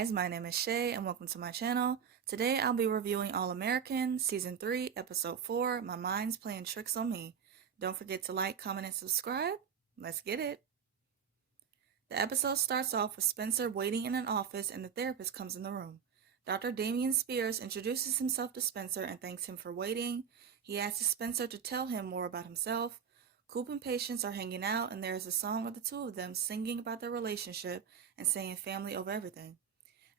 guys, my name is Shay and welcome to my channel. Today I'll be reviewing All American Season 3, Episode 4, My Mind's Playing Tricks on Me. Don't forget to like, comment, and subscribe. Let's get it. The episode starts off with Spencer waiting in an office and the therapist comes in the room. Dr. Damian Spears introduces himself to Spencer and thanks him for waiting. He asks Spencer to tell him more about himself. Coop and Patience are hanging out and there is a song of the two of them singing about their relationship and saying family over everything.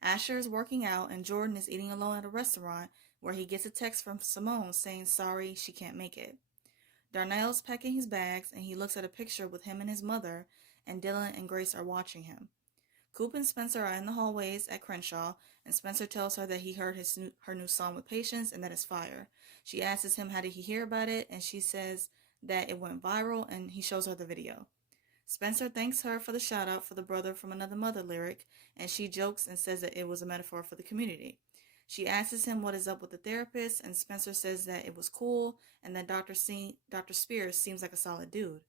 Asher is working out and Jordan is eating alone at a restaurant where he gets a text from Simone saying sorry she can't make it. Darnell's packing his bags and he looks at a picture with him and his mother, and Dylan and Grace are watching him. Coop and Spencer are in the hallways at Crenshaw, and Spencer tells her that he heard her new song with Patience and that it's fire. She asks him how did he hear about it, and she says that it went viral, and he shows her the video. Spencer thanks her for the shout out for the Brother from Another Mother lyric, and she jokes and says that it was a metaphor for the community. She asks him what is up with the therapist, and Spencer says that it was cool and that Dr. Spears seems like a solid dude.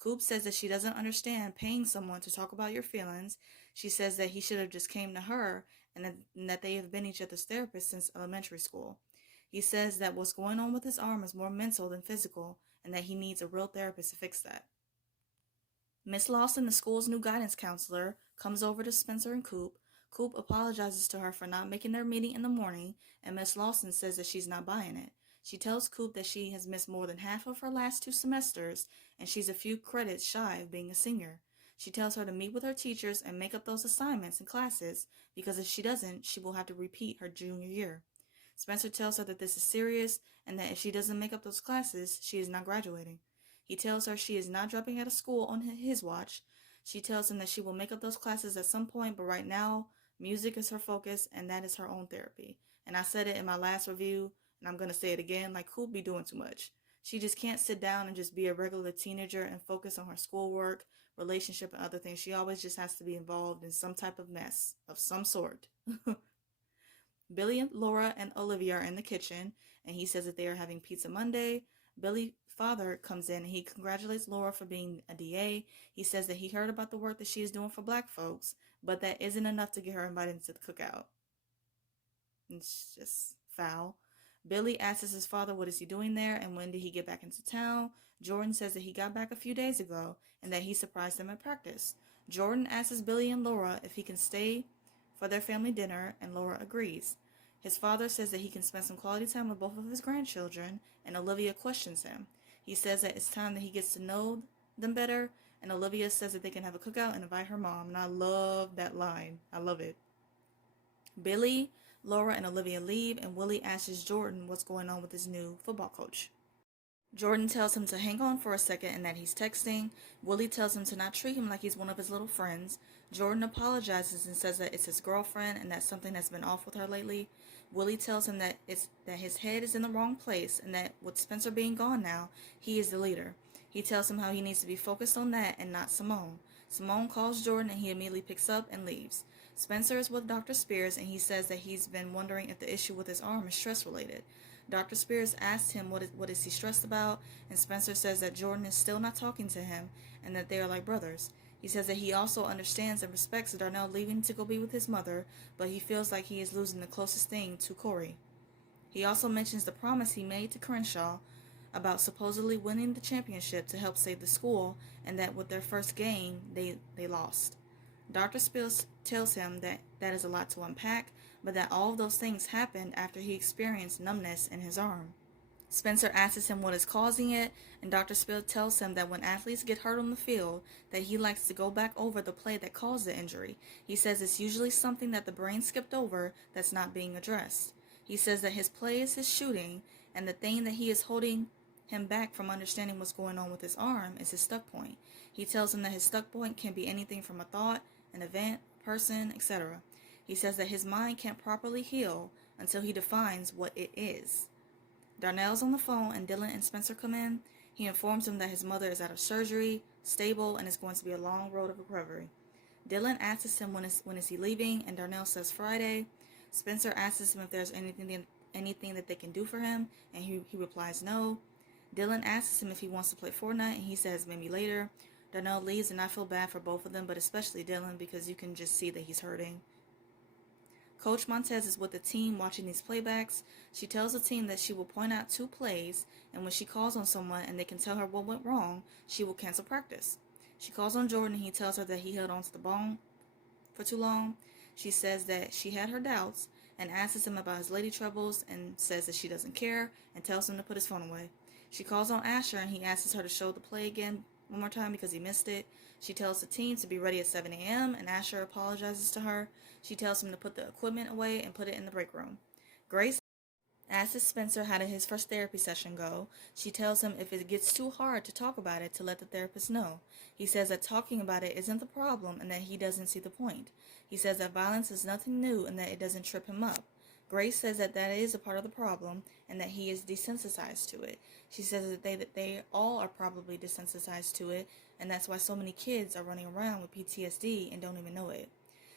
Coop says that she doesn't understand paying someone to talk about your feelings. She says that he should have just came to her and that they have been each other's therapists since elementary school. He says that what's going on with his arm is more mental than physical and that he needs a real therapist to fix that. Miss Lawson, the school's new guidance counselor, comes over to Spencer and Coop. Coop apologizes to her for not making their meeting in the morning, and Miss Lawson says that she's not buying it. She tells Coop that she has missed more than half of her last 2 semesters, and she's a few credits shy of being a senior. She tells her to meet with her teachers and make up those assignments and classes, because if she doesn't, she will have to repeat her junior year. Spencer tells her that this is serious, and that if she doesn't make up those classes, she is not graduating. He tells her she is not dropping out of school on his watch. She tells him that she will make up those classes at some point, but right now, music is her focus, and that is her own therapy. And I said it in my last review, and I'm going to say it again, like Coop be doing too much. She just can't sit down and just be a regular teenager and focus on her schoolwork, relationship, and other things. She always just has to be involved in some type of mess of some sort. Billy, Laura, and Olivia are in the kitchen, and he says that they are having pizza Monday. Billy's father comes in and he congratulates Laura for being a DA. He says that he heard about the work that she is doing for black folks, but that isn't enough to get her invited to the cookout. It's just foul. Billy asks his father what is he doing there and when did he get back into town. Jordan says that he got back a few days ago and that he surprised them at practice. Jordan asks Billy and Laura if he can stay for their family dinner, and Laura agrees. His father says that he can spend some quality time with both of his grandchildren, and Olivia questions him. He says that it's time that he gets to know them better, and Olivia says that they can have a cookout and invite her mom, and I love that line. I love it. Billy, Laura, and Olivia leave, and Willie asks Jordan what's going on with his new football coach. Jordan tells him to hang on for a second and that he's texting. Willie tells him to not treat him like he's one of his little friends. Jordan apologizes and says that it's his girlfriend and that's something that's been off with her lately. Willie tells him that his head is in the wrong place and that with Spencer being gone now, he is the leader. He tells him how he needs to be focused on that and not Simone. Simone calls Jordan and he immediately picks up and leaves. Spencer is with Dr. Spears and he says that he's been wondering if the issue with his arm is stress related. Dr. Spears asks him what is he stressed about, and Spencer says that Jordan is still not talking to him and that they are like brothers. He says that he also understands and respects Darnell leaving to go be with his mother, but he feels like he is losing the closest thing to Corey. He also mentions the promise he made to Crenshaw about supposedly winning the championship to help save the school, and that with their first game, they lost. Dr. Spears tells him that is a lot to unpack, but that all of those things happened after he experienced numbness in his arm. Spencer asks him what is causing it, and Dr. Spears tells him that when athletes get hurt on the field, that he likes to go back over the play that caused the injury. He says it's usually something that the brain skipped over that's not being addressed. He says that his play is his shooting, and the thing that he is holding him back from understanding what's going on with his arm is his stuck point. He tells him that his stuck point can be anything from a thought, an event, person, etc. He says that his mind can't properly heal until he defines what it is. Darnell's on the phone and Dylan and Spencer come in. He informs him that his mother is out of surgery, stable, and it's going to be a long road of recovery. Dylan asks him when is he leaving, and Darnell says Friday. Spencer asks him if there's anything that they can do for him, and he replies no. Dylan asks him if he wants to play Fortnite, and he says maybe later. Darnell leaves, and I feel bad for both of them, but especially Dylan, because you can just see that he's hurting. Coach Montez is with the team watching these playbacks. She tells the team that she will point out 2 plays, and when she calls on someone and they can tell her what went wrong, she will cancel practice. She calls on Jordan and he tells her that he held onto the ball for too long. She says that she had her doubts and asks him about his lady troubles and says that she doesn't care and tells him to put his phone away. She calls on Asher and he asks her to show the play again one more time because he missed it. She tells the team to be ready at 7 a.m. and Asher apologizes to her. She tells him to put the equipment away and put it in the break room. Grace asks Spencer how did his first therapy session go. She tells him if it gets too hard to talk about it to let the therapist know. He says that talking about it isn't the problem and that he doesn't see the point. He says that violence is nothing new and that it doesn't trip him up. Grace says that that is a part of the problem and that he is desensitized to it. She says that they all are probably desensitized to it, and that's why so many kids are running around with PTSD and don't even know it.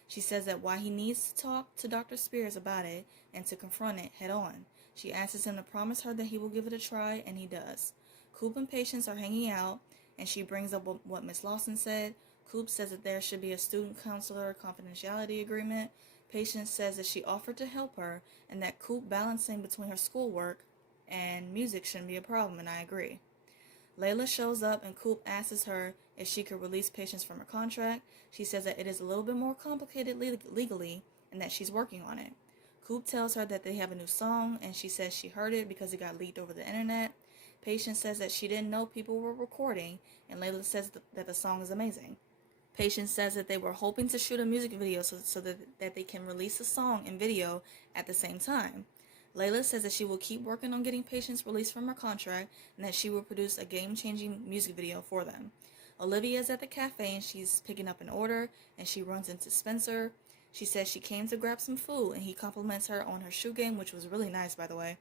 She says that why he needs to talk to Dr. Spears about it and to confront it head on. She asks him to promise her that he will give it a try, and he does. Coop and Patience are hanging out, and she brings up what Miss Lawson said. Coop says that there should be a student counselor confidentiality agreement. Patience says that she offered to help her, and that Coop balancing between her schoolwork and music shouldn't be a problem, and I agree. Layla shows up and Coop asks her if she could release Patience from her contract. She says that it is a little bit more complicated legally and that she's working on it. Coop tells her that they have a new song and she says she heard it because it got leaked over the internet. Patience says that she didn't know people were recording and Layla says that the song is amazing. Patience says that they were hoping to shoot a music video so that they can release a song and video at the same time. Layla says that she will keep working on getting Patience released from her contract and that she will produce a game-changing music video for them. Olivia is at the cafe and she's picking up an order and she runs into Spencer. She says she came to grab some food and he compliments her on her shoe game, which was really nice, by the way.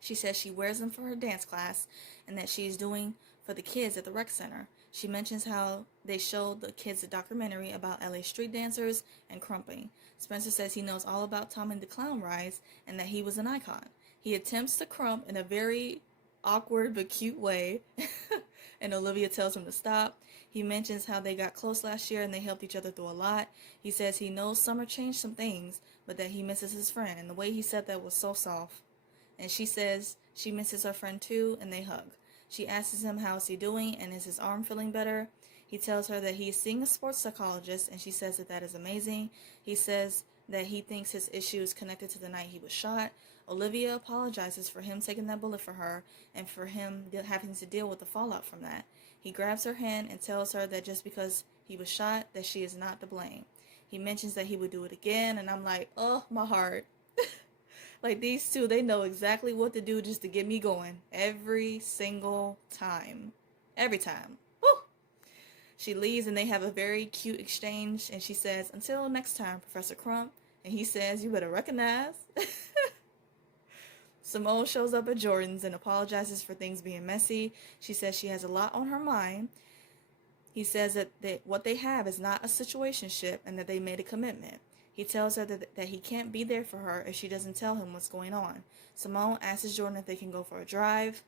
She says she wears them for her dance class and that she's doing for the kids at the rec center. She mentions how they showed the kids a documentary about LA street dancers and crumping. Spencer says he knows all about Tommy the Clown rides and that he was an icon. He attempts to crump in a very awkward but cute way, and Olivia tells him to stop. He mentions how they got close last year and they helped each other through a lot. He says he knows Summer changed some things, but that he misses his friend, and the way he said that was so soft. And she says she misses her friend too, and they hug. She asks him how is he doing and is his arm feeling better. He tells her that he is seeing a sports psychologist and she says that that is amazing. He says that he thinks his issue is connected to the night he was shot. Olivia apologizes for him taking that bullet for her and for him having to deal with the fallout from that. He grabs her hand and tells her that just because he was shot that she is not to blame. He mentions that he would do it again and I'm like, oh, my heart. Like these two, they know exactly what to do just to get me going. Every single time. Every time. Woo! She leaves and they have a very cute exchange. And she says, until next time, Professor Crump. And he says, you better recognize. Simone shows up at Jordan's and apologizes for things being messy. She says she has a lot on her mind. He says that what they have is not a situationship and that they made a commitment. He tells her that he can't be there for her if she doesn't tell him what's going on. Simone asks Jordan if they can go for a drive.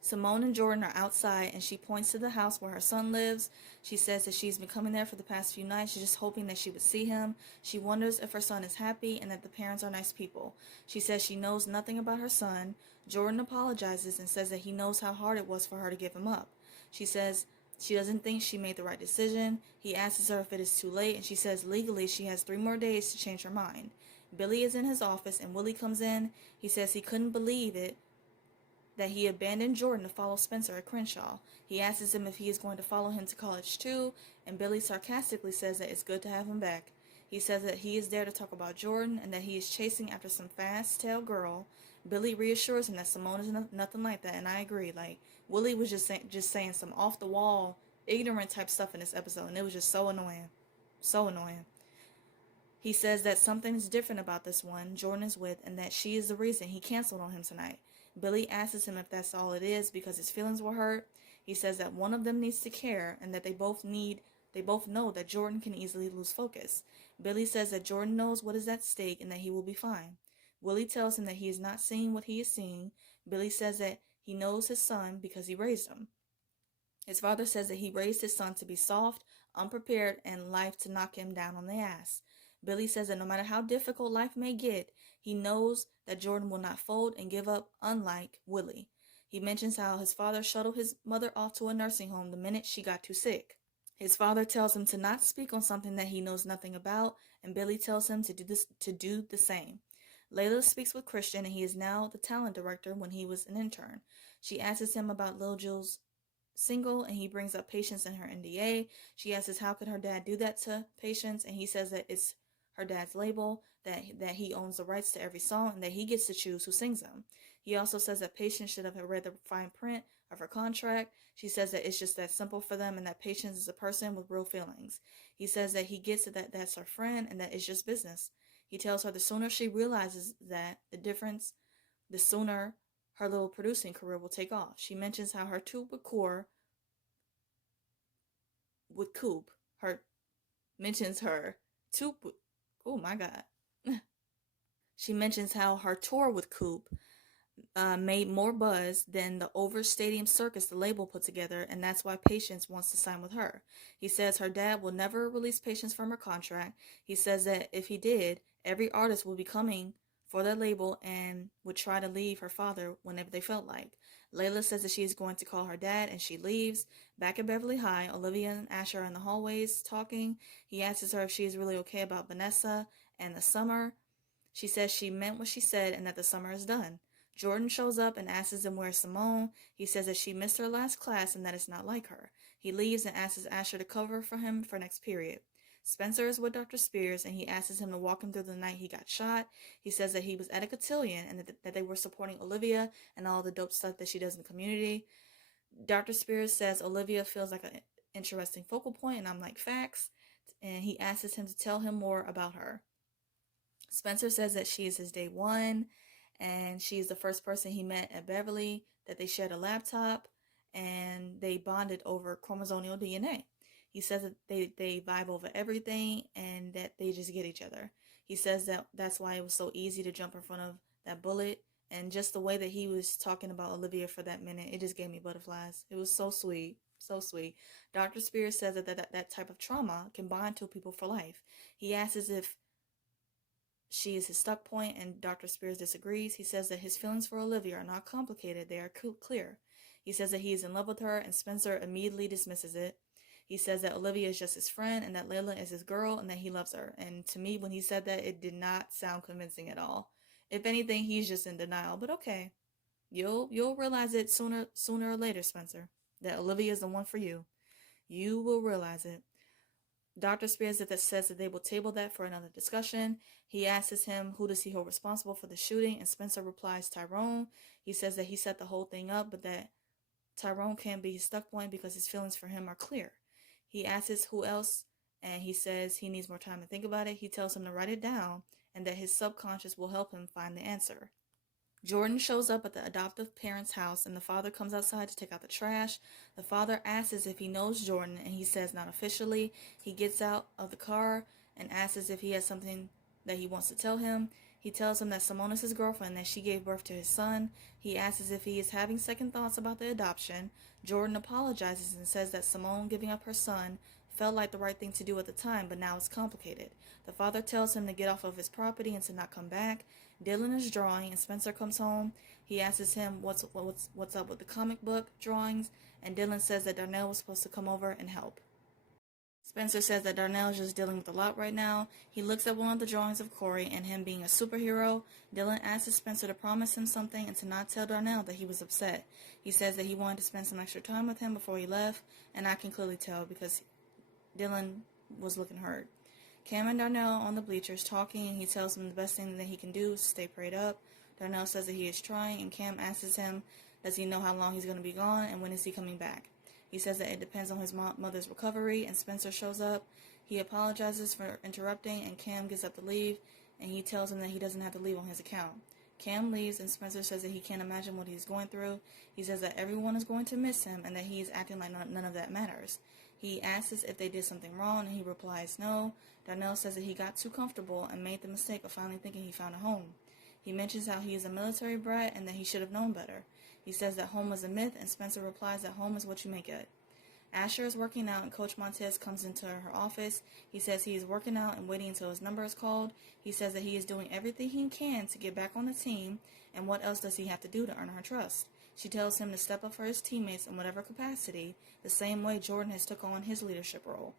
Simone and Jordan are outside and she points to the house where her son lives. She says that she's been coming there for the past few nights. She's just hoping that she would see him. She wonders if her son is happy and that the parents are nice people. She says she knows nothing about her son. Jordan apologizes and says that he knows how hard it was for her to give him up. She says she doesn't think she made the right decision. He asks her if it is too late, and she says legally she has 3 more days to change her mind. Billy is in his office, and Willie comes in. He says he couldn't believe it, that he abandoned Jordan to follow Spencer at Crenshaw. He asks him if he is going to follow him to college too, and Billy sarcastically says that it's good to have him back. He says that he is there to talk about Jordan, and that he is chasing after some fast-tailed girl. Billy reassures him that Simone is nothing like that, and I agree. Like, Willie was just saying some off-the-wall, ignorant type stuff in this episode, and it was just so annoying. So annoying. He says that something is different about this one Jordan is with, and that she is the reason he canceled on him tonight. Billy asks him if that's all it is because his feelings were hurt. He says that one of them needs to care, and that they both know that Jordan can easily lose focus. Billy says that Jordan knows what is at stake and that he will be fine. Willie tells him that he is not seeing what he is seeing. Billy says that he knows his son because he raised him. His father says that he raised his son to be soft, unprepared, and life to knock him down on the ass. Billy says that no matter how difficult life may get, he knows that Jordan will not fold and give up, unlike Willie. He mentions how his father shuttled his mother off to a nursing home the minute she got too sick. His father tells him to not speak on something that he knows nothing about, and Billy tells him to do the same. Layla speaks with Christian, and he is now the talent director when he was an intern. She asks him about Lil Jill's single, and he brings up Patience and her NDA. She asks how could her dad do that to Patience, and he says that it's her dad's label, that he owns the rights to every song, and that he gets to choose who sings them. He also says that Patience should have read the fine print of her contract. She says that it's just that simple for them, and that Patience is a person with real feelings. He says that he gets that that's her friend, and that it's just business. He tells her the sooner she realizes that the difference, the sooner her little producing career will take off. She mentions how her tour with COOP, oh my god. She mentions how her tour with COOP made more buzz than the over-stadium circus the label put together, and that's why Patience wants to sign with her. He says her dad will never release Patience from her contract. He says that if he did, every artist would be coming for that label and would try to leave her father whenever they felt like. Layla says that she is going to call her dad, and she leaves. Back at Beverly High, Olivia and Asher are in the hallways talking. He asks her if she is really okay about Vanessa and the summer. She says she meant what she said and that the summer is done. Jordan shows up and asks him where's Simone. He says that she missed her last class and that it's not like her. He leaves and asks Asher to cover for him for next period. Spencer is with Dr. Spears, and he asks him to walk him through the night he got shot. He says that he was at a cotillion and that they were supporting Olivia and all the dope stuff that she does in the community. Dr. Spears says Olivia feels like an interesting focal point, and I'm like, facts. And he asks him to tell him more about her. Spencer says that she is his day one, and she is the first person he met at Beverly, that they shared a laptop, and they bonded over chromosomal DNA. He says that they vibe over everything and that they just get each other. He says that that's why it was so easy to jump in front of that bullet, and just the way that he was talking about Olivia for that minute, it just gave me butterflies. It was so sweet. So sweet. Dr. Spears says that type of trauma can bond two people for life. He asks if she is his stuck point, and Dr. Spears disagrees. He says that his feelings for Olivia are not complicated, they are clear. He says that he is in love with her, and Spencer immediately dismisses it. He says that Olivia is just his friend, and that Layla is his girl, and that he loves her. And to me, when he said that, it did not sound convincing at all. If anything, he's just in denial, but okay. You'll realize it sooner or later, Spencer, that Olivia is the one for you. You will realize it. Dr. Spears says that they will table that for another discussion. He asks him who does he hold responsible for the shooting, and Spencer replies Tyrone. He says that he set the whole thing up, but that Tyrone can't be his stuck point because his feelings for him are clear. He asks who else, and he says he needs more time to think about it. He tells him to write it down and that his subconscious will help him find the answer. Jordan shows up at the adoptive parents' house, and the father comes outside to take out the trash. The father asks if he knows Jordan, and he says not officially. He gets out of the car and asks if he has something that he wants to tell him. He tells him that Simone is his girlfriend, that she gave birth to his son. He asks if he is having second thoughts about the adoption. Jordan apologizes and says that Simone giving up her son felt like the right thing to do at the time, but now it's complicated. The father tells him to get off of his property and to not come back. Dylan is drawing, and Spencer comes home. He asks him what's up with the comic book drawings, and Dylan says that Darnell was supposed to come over and help. Spencer says that Darnell is just dealing with a lot right now. He looks at one of the drawings of Corey and him being a superhero. Dylan asks Spencer to promise him something and to not tell Darnell that he was upset. He says that he wanted to spend some extra time with him before he left, and I can clearly tell because Dylan was looking hurt. Cam and Darnell on the bleachers talking, and he tells him the best thing that he can do is stay prayed up. Darnell says that he is trying, and Cam asks him, does he know how long he's going to be gone, and when is he coming back? He says that it depends on his mother's recovery, and Spencer shows up. He apologizes for interrupting, and Cam gets up to leave, and he tells him that he doesn't have to leave on his account. Cam leaves, and Spencer says that he can't imagine what he's going through. He says that everyone is going to miss him, and that he is acting like none of that matters. He asks if they did something wrong, and he replies no. Darnell says that he got too comfortable and made the mistake of finally thinking he found a home. He mentions how he is a military brat and that he should have known better. He says that home was a myth, and Spencer replies that home is what you make it. Asher is working out and Coach Montez comes into her office. He says he is working out and waiting until his number is called. He says that he is doing everything he can to get back on the team, and what else does he have to do to earn her trust? She tells him to step up for his teammates in whatever capacity, the same way Jordan has took on his leadership role.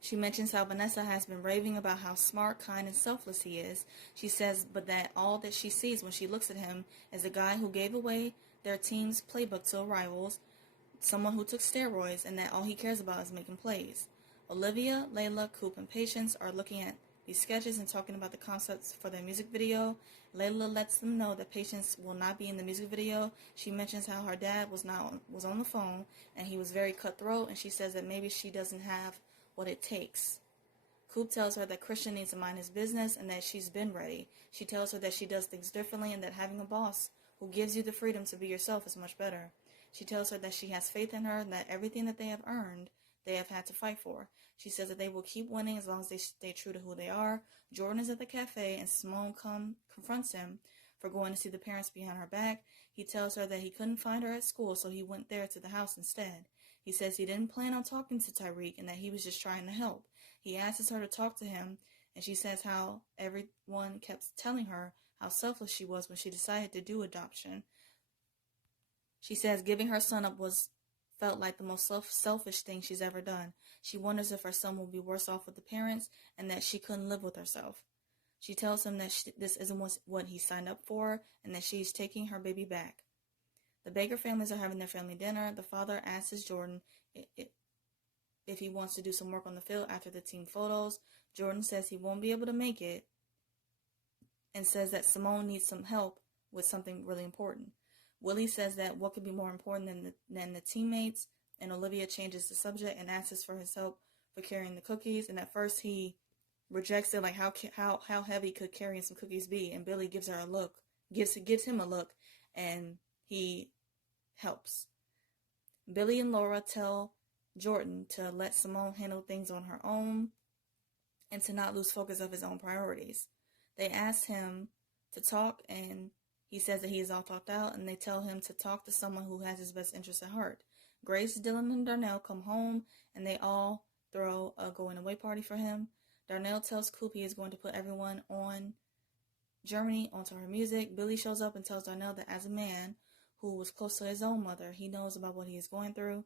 She mentions how Vanessa has been raving about how smart, kind, and selfless he is. She says, but that all that she sees when she looks at him is a guy who gave away their team's playbook to rivals, someone who took steroids, and that all he cares about is making plays. Olivia, Layla, Coop, and Patience are looking at these sketches and talking about the concepts for their music video. Layla lets them know that Patience will not be in the music video. She mentions how her dad was on the phone and he was very cutthroat, and she says that maybe she doesn't have what it takes. Coop tells her that Christian needs to mind his business and that she's been ready. She tells her that she does things differently and that having a boss who gives you the freedom to be yourself is much better. She tells her that she has faith in her and that everything that they have earned, they have had to fight for. She says that they will keep winning as long as they stay true to who they are. Jordan is at the cafe and Simone confronts him for going to see the parents behind her back. He tells her that he couldn't find her at school, so he went there to the house instead. He says he didn't plan on talking to Tyreek and that he was just trying to help. He asks her to talk to him, and she says how everyone kept telling her how selfless she was when she decided to do adoption. She says giving her son up felt like the most selfish thing she's ever done. She wonders if her son will be worse off with the parents and that she couldn't live with herself. She tells him that this isn't what he signed up for and that she's taking her baby back. The Baker families are having their family dinner. The father asks Jordan if he wants to do some work on the field after the team photos. Jordan says he won't be able to make it and says that Simone needs some help with something really important. Willie says that what could be more important than the teammates, and Olivia changes the subject and asks for his help for carrying the cookies. And at first he rejects it, like how heavy could carrying some cookies be? And Billy gives her a look, gives him a look, and he helps. Billy and Laura tell Jordan to let Simone handle things on her own and to not lose focus of his own priorities. They ask him to talk, and he says that he is all talked out, and they tell him to talk to someone who has his best interests at heart. Grace, Dylan, and Darnell come home, and they all throw a going-away party for him. Darnell tells Coop he is going to put everyone on Germany onto her music. Billy shows up and tells Darnell that as a man who was close to his own mother, he knows about what he is going through.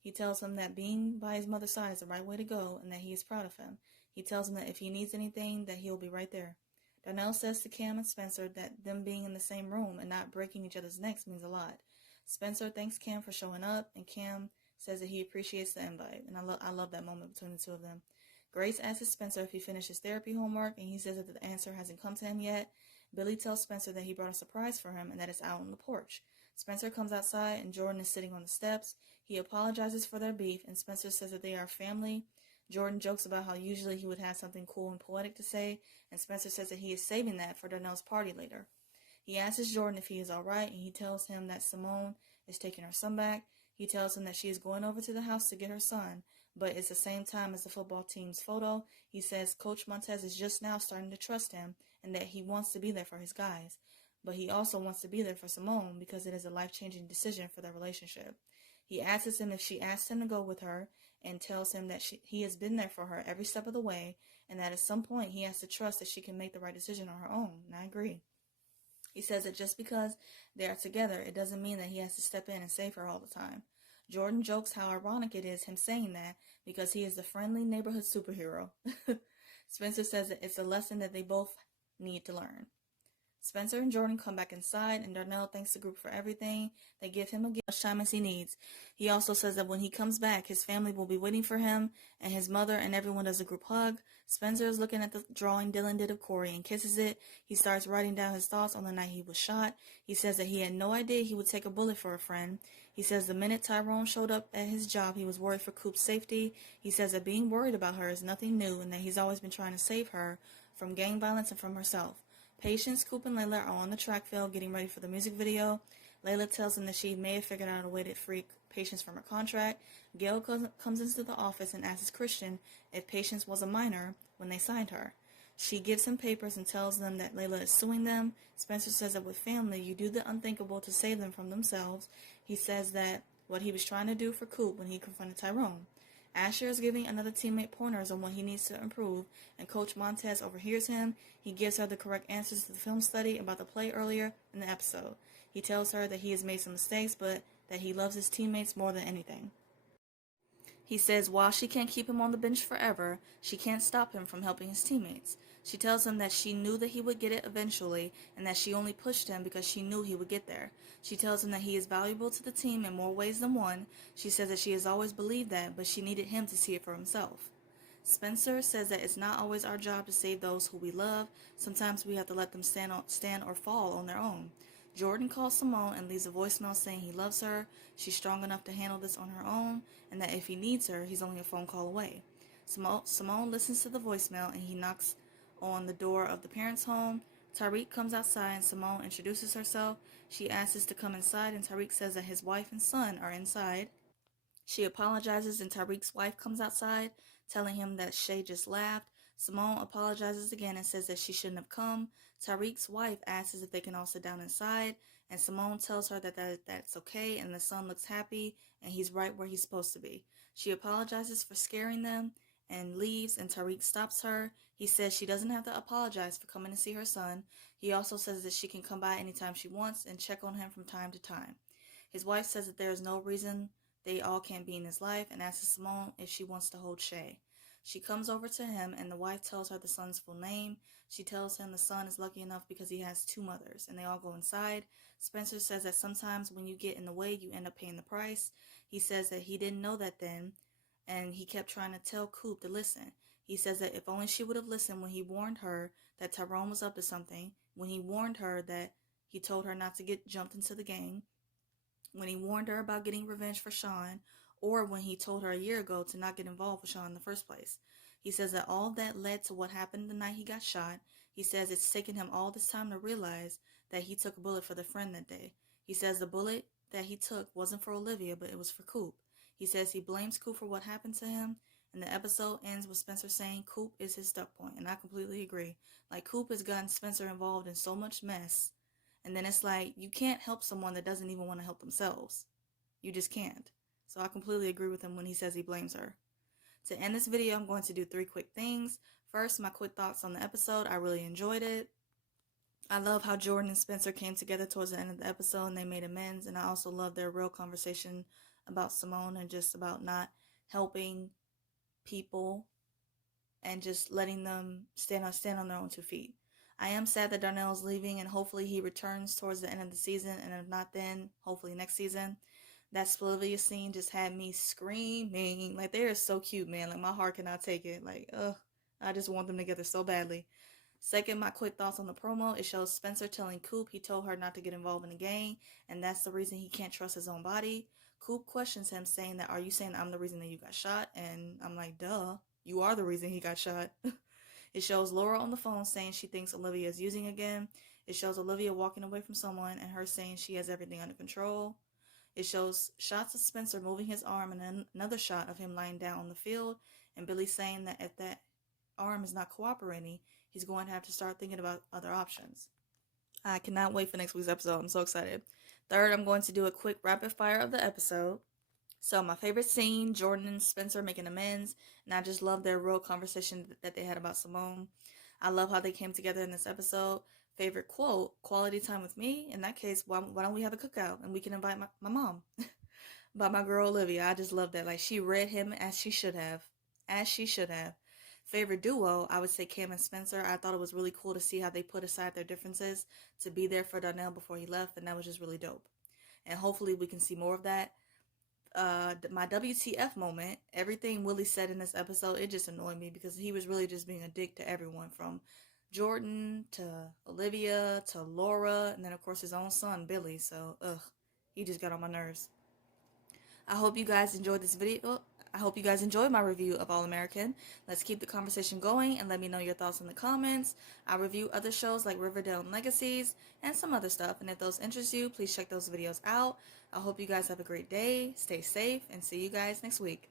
He tells him that being by his mother's side is the right way to go and that he is proud of him. He tells him that if he needs anything, that he'll be right there. Darnell says to Cam and Spencer that them being in the same room and not breaking each other's necks means a lot. Spencer thanks Cam for showing up, and Cam says that he appreciates the invite, and I love that moment between the two of them. Grace asks Spencer if he finished his therapy homework, and he says that the answer hasn't come to him yet. Billy tells Spencer that he brought a surprise for him and that it's out on the porch. Spencer comes outside, and Jordan is sitting on the steps. He apologizes for their beef, and Spencer says that they are family. Jordan jokes about how usually he would have something cool and poetic to say, and Spencer says that he is saving that for Darnell's party later. He asks Jordan if he is alright, and he tells him that Simone is taking her son back. He tells him that she is going over to the house to get her son, but it's the same time as the football team's photo. He says Coach Montez is just now starting to trust him, and that he wants to be there for his guys. But he also wants to be there for Simone because it is a life-changing decision for their relationship. He asks him if she asked him to go with her, and tells him that he has been there for her every step of the way, and that at some point he has to trust that she can make the right decision on her own, and I agree. He says that just because they are together, it doesn't mean that he has to step in and save her all the time. Jordan jokes how ironic it is him saying that because he is the friendly neighborhood superhero. Spencer says that it's a lesson that they both need to learn. Spencer and Jordan come back inside, and Darnell thanks the group for everything. They give him a gift as time as he needs. He also says that when he comes back, his family will be waiting for him, and his mother and everyone does a group hug. Spencer is looking at the drawing Dylan did of Corey and kisses it. He starts writing down his thoughts on the night he was shot. He says that he had no idea he would take a bullet for a friend. He says the minute Tyrone showed up at his job, he was worried for Coop's safety. He says that being worried about her is nothing new, and that he's always been trying to save her from gang violence and from herself. Patience, Coop, and Layla are on the track field getting ready for the music video. Layla tells him that she may have figured out a way to free Patience from her contract. Gail comes into the office and asks Christian if Patience was a minor when they signed her. She gives him papers and tells them that Layla is suing them. Spencer says that with family, you do the unthinkable to save them from themselves. He says that what he was trying to do for Coop when he confronted Tyrone. Asher is giving another teammate pointers on what he needs to improve, and Coach Montez overhears him. He gives her the correct answers to the film study about the play earlier in the episode. He tells her that he has made some mistakes, but that he loves his teammates more than anything. He says while she can't keep him on the bench forever, she can't stop him from helping his teammates. She tells him that she knew that he would get it eventually, and that she only pushed him because she knew he would get there. She tells him that he is valuable to the team in more ways than one. She says that she has always believed that, but she needed him to see it for himself. Spencer says that it's not always our job to save those who we love. Sometimes we have to let them stand or fall on their own. Jordan calls Simone and leaves a voicemail saying he loves her, she's strong enough to handle this on her own, and that if he needs her, he's only a phone call away. Simone listens to the voicemail and he knocks on the door of the parents' home. Tariq comes outside and Simone introduces herself. She asks us to come inside and Tariq says that his wife and son are inside. She apologizes and Tariq's wife comes outside, telling him that Shay just laughed. Simone apologizes again and says that she shouldn't have come. Tariq's wife asks if they can all sit down inside, and Simone tells her that that's okay, and the son looks happy, and he's right where he's supposed to be. She apologizes for scaring them and leaves, and Tariq stops her. He says she doesn't have to apologize for coming to see her son. He also says that she can come by anytime she wants and check on him from time to time. His wife says that there is no reason they all can't be in his life and asks Simone if she wants to hold Shay. She comes over to him and the wife tells her the son's full name. She tells him the son is lucky enough because he has two mothers, and they all go inside. Spencer says that sometimes when you get in the way, you end up paying the price. He says that he didn't know that then, and he kept trying to tell Coop to listen. He says that if only she would have listened when he warned her that Tyrone was up to something, when he warned her that he told her not to get jumped into the gang, when he warned her about getting revenge for Sean, or when he told her a year ago to not get involved with Sean in the first place. He says that all that led to what happened the night he got shot. He says it's taken him all this time to realize that he took a bullet for the friend that day. He says the bullet that he took wasn't for Olivia, but it was for Coop. He says he blames Coop for what happened to him, and the episode ends with Spencer saying Coop is his stuck point, and I completely agree. Like, Coop has gotten Spencer involved in so much mess, and then it's like, you can't help someone that doesn't even want to help themselves. You just can't. So I completely agree with him when he says he blames her. To end this video, I'm going to do 3 quick things. First, my quick thoughts on the episode. I really enjoyed it. I love how Jordan and Spencer came together towards the end of the episode and they made amends. And I also love their real conversation about Simone and just about not helping people and just letting them stand on their own 2 feet. I am sad that Darnell is leaving, and hopefully he returns towards the end of the season, and if not then, hopefully next season. That Olivia scene just had me screaming. Like, they are so cute, man. Like, my heart cannot take it. Like, I just want them together so badly. Second, my quick thoughts on the promo. It shows Spencer telling Coop he told her not to get involved in the gang, and that's the reason he can't trust his own body. Coop questions him, saying that, are you saying I'm the reason that you got shot? And I'm like, duh, you are the reason he got shot. It shows Laura on the phone saying she thinks Olivia is using again. It shows Olivia walking away from someone and her saying she has everything under control. It shows shots of Spencer moving his arm and then another shot of him lying down on the field, and Billy saying that if that arm is not cooperating, he's going to have to start thinking about other options. I cannot wait for next week's episode. I'm so excited. Third, I'm going to do a quick rapid fire of the episode. So my favorite scene, Jordan and Spencer making amends, and I just love their real conversation that they had about Simone. I love how they came together in this episode. Favorite quote, quality time with me. In that case, why don't we have a cookout and we can invite my mom. By my girl Olivia. I just love that. Like, she read him as she should have. As she should have. Favorite duo, I would say Cam and Spencer. I thought it was really cool to see how they put aside their differences to be there for Darnell before he left, and that was just really dope. And hopefully we can see more of that. My WTF moment, everything Willie said in this episode, it just annoyed me because he was really just being a dick to everyone, from Jordan to Olivia to Laura, and then of course his own son Billy. So he just got on my nerves. I hope you guys enjoyed this video. I hope you guys enjoyed my review of All American. Let's keep the conversation going and let me know your thoughts in the comments. I review other shows like Riverdale and Legacies and some other stuff, and if those interest you, please check those videos out. I hope you guys have a great day, stay safe, and see you guys next week.